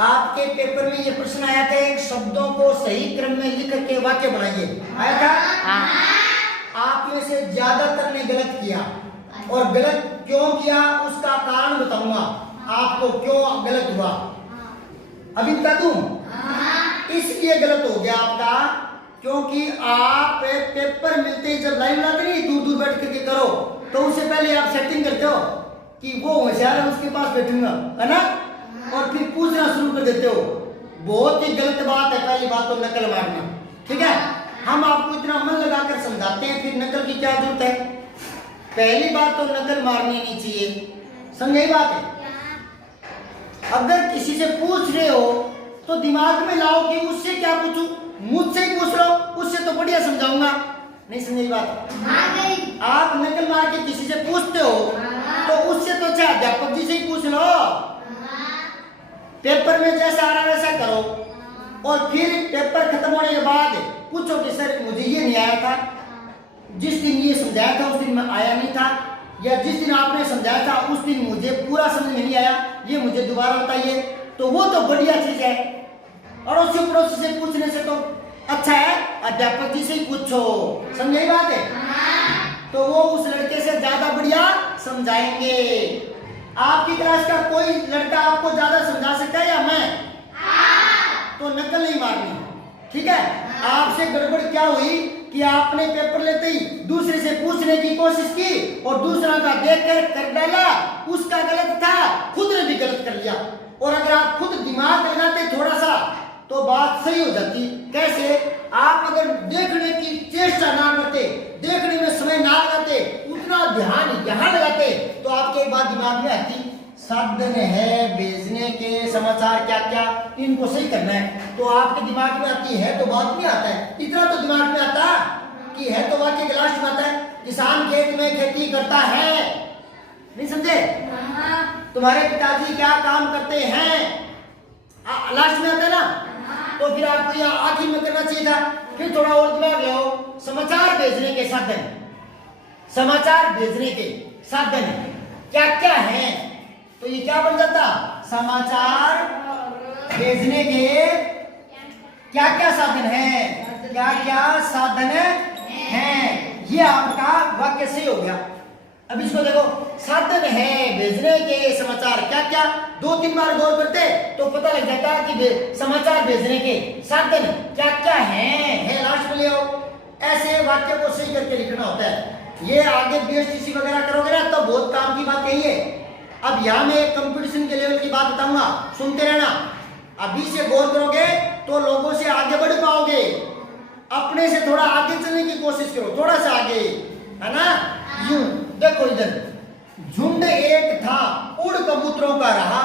आपके पेपर में ये प्रश्न आया था, एक शब्दों को सही क्रम में लिख के वाक्य बनाइए, आया था? आप में से ज्यादातर ने गलत किया, और गलत क्यों किया उसका कारण बताऊंगा आपको, क्यों गलत हुआ अभी बता दूं। इसलिए गलत हो गया आपका क्योंकि आप पेपर मिलते ही जब लाइन लाते नहीं, दूर दूर बैठ करके करो, तो उससे पहले आप सेटिंग करते हो कि वो होशियार है उसके पास बैठूंगा, है ना, और फिर पूछना शुरू कर देते हो। बहुत ही गलत बात है पहली बात तो नकल मारना, ठीक है। हम आपको इतना मन लगाकर समझाते हैं, फिर नकल की क्या जरूरत है। पहली बात तो नकल मारनी नहीं चाहिए, समझे बात है। अगर किसी से पूछ रहे हो तो दिमाग में लाओ कि मुझसे क्या पूछूं, मुझसे ही पूछ लो, उससे तो बढ़िया समझाऊंगा, नहीं समझी बात। आप नकल मार के किसी से पूछते हो तो उससे तो चाहे अध्यापक जी से ही पूछ लो, पेपर में जैसा आ रहा वैसा करो, और फिर पेपर खत्म होने के बाद पूछो कि सर मुझे ये नहीं आया था, जिस दिन ये समझाया था उस दिन मैं आया नहीं था, या जिस दिन आपने समझाया था उस दिन मुझे पूरा समझ में नहीं आया, ये मुझे दोबारा बताइए, तो वो तो बढ़िया चीज है। अड़ोसी पड़ोसी से पूछने से तो अच्छा है अध्यापक जी से ही पूछो, समझे बात है। तो वो उस लड़के से ज्यादा बढ़िया समझाएंगे। आपकी क्लास का कोई लड़का आपको ज्यादा समझा सकता है या मैं? तो नकल नहीं मारनी, ठीक है। आपसे गड़बड़ क्या हुई कि आपने पेपर लेते ही दूसरे से पूछने की कोशिश की और दूसरा का देखकर कर डाला, उसका गलत था, खुद ने भी गलत कर लिया। और अगर आप खुद दिमाग लगाते थोड़ा सा तो बात सही हो जाती। कैसे? आप अगर देखने की चेष्टा ना करते, देखने में समय ना लगाते, उतना ध्यान यहाँ लगाते, तो आपके एक बात दिमाग में आती, साधन है भेजने के समाचार क्या क्या, इनको सही करना है, तो आपके दिमाग में आती है तो बात नहीं आता है, इतना तो दिमाग में आता कि है तो वाक्य के लास्ट में आता है, किसान खेत में खेती करता है, नहीं समझे? तुम्हारे पिताजी क्या काम करते हैं, लास्ट में आता है ना। तो फिर आपको यहाँ आखिर में करना चाहिए था। फिर थोड़ा और दिमाग लगाओ, समाचार भेजने के साधन, समाचार भेजने के साधन क्या क्या हैं, तो ये क्या बन जाता, समाचार भेजने के क्या क्या साधन हैं, क्या क्या साधन हैं, ये आपका वाक्य सही हो गया। अब इसको देखो, साधन है भेजने के समाचार क्या क्या, दो तीन बार गौर करते तो पता लग जाता कि समाचार भेजने के साधन क्या क्या है लास्ट में ले आओ। ऐसे वाक्य को सही करके लिखना होता है। ये आगे बीएसटीसी वगैरह करोगे ना तो बहुत काम की बात यही है। अब यहाँ मैं कंपटीशन के लेवल की बात बताऊंगा, सुनते रहना। अभी से गौर करोगे तो लोगों से आगे बढ़ पाओगे, अपने से थोड़ा आगे चलने की कोशिश करो, थोड़ा सा आगे, है ना। यूं देखो इधर, झुंड एक था उड़ कबूतरों का रहा,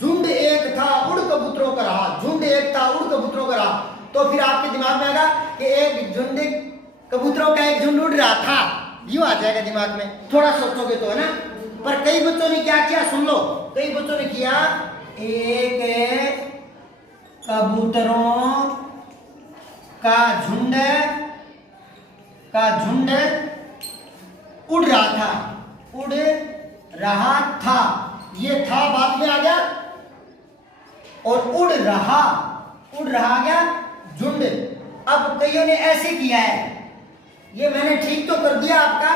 झुंड एक था उड़ कबूतरों का रहा, झुंड एक था उड़ कबूतरों का रहा। तो फिर आपके दिमाग में आएगा कि एक झुंड कबूतरों का एक झुंड उड़ रहा था, यूं आ जाएगा दिमाग में, थोड़ा सोचोगे तो, है ना। पर कई बच्चों ने क्या किया सुन लो, कई बच्चों ने किया, एक कबूतरों का झुंड उड़ रहा था, उड़ रहा था, ये था बाद में आ गया, और उड़ रहा आ गया झुंड। अब कईयों ने ऐसे किया है, ये मैंने ठीक तो कर दिया आपका,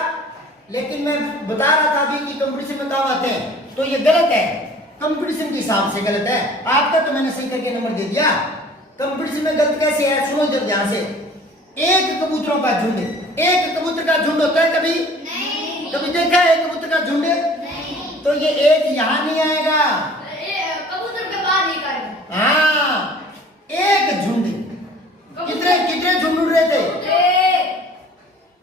लेकिन मैं बता रहा था अभी कि कंपटीशन में काम आते हैं, तो ये गलत है, कंपटीशन के हिसाब से गलत है। आपका तो मैंने सही करके नंबर दे दिया, कंपटीशन में गलत कैसे है सुनो इधर ध्यान से। एक कबूतरों का झुंड, एक कबूतर का झुंड होता है कभी नहीं, कभी देखा है एक कबूतर का झुंड नहीं। तो ये एक यहाँ नहीं आएगा, कबूतर के बाद ही करेगा। हाँ, एक झुंड, कितने कितने झुंड उड़ रहे थे,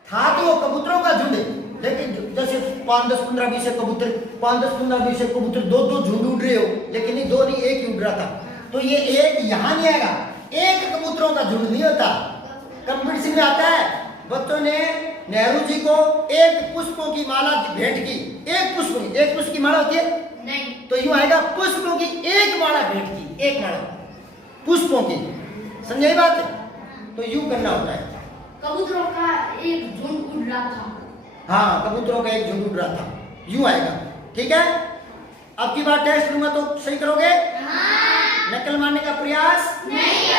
था तो वो कबूतरों का झुंड, लेकिन जैसे 5, 10, 15, 20 कबूतर, 5, 10, 15, 20 कबूतर, दो झुंड उड़ रहे हो, लेकिन नहीं, दो नहीं, एक ही उड़ रहा था। तो ये एक यहाँ नहीं आएगा, एक कबूतरों का झुंड नहीं होता। कंपटीशन में आता है, बच्चों ने नेहरू जी को एक पुष्पों की माला भेंट की, एक पुष्प की माला होती है नहीं, तो यूं आएगा पुष्पों की एक माला भेंट की, एक माला पुष्पों की, समझे बात? तो यूं करना होता है। कबूतरों का एक झुंड उड़ रहा था, हाँ, कबूतरों का एक झुंड उड़ रहा था, यूं आएगा, ठीक है। अब की बार टेस्ट लूंगा तो सही करोगे, हाँ। नकल प्रयास नहीं